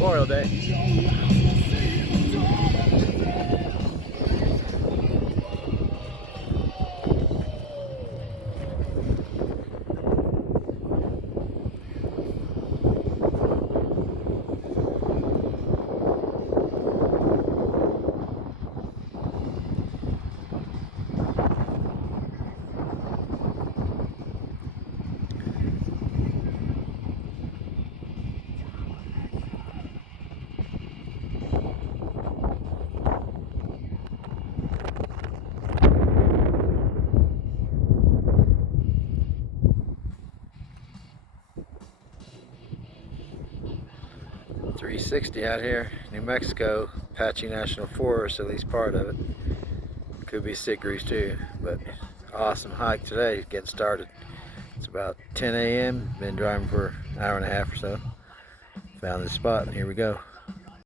Memorial Day. 360 out here, New Mexico, Apache National Forest, at least part of it. Could be Sitgreaves too, but awesome hike today, getting started. It's about 10 a.m., been driving for an hour and a half or so. Found this spot and here we go.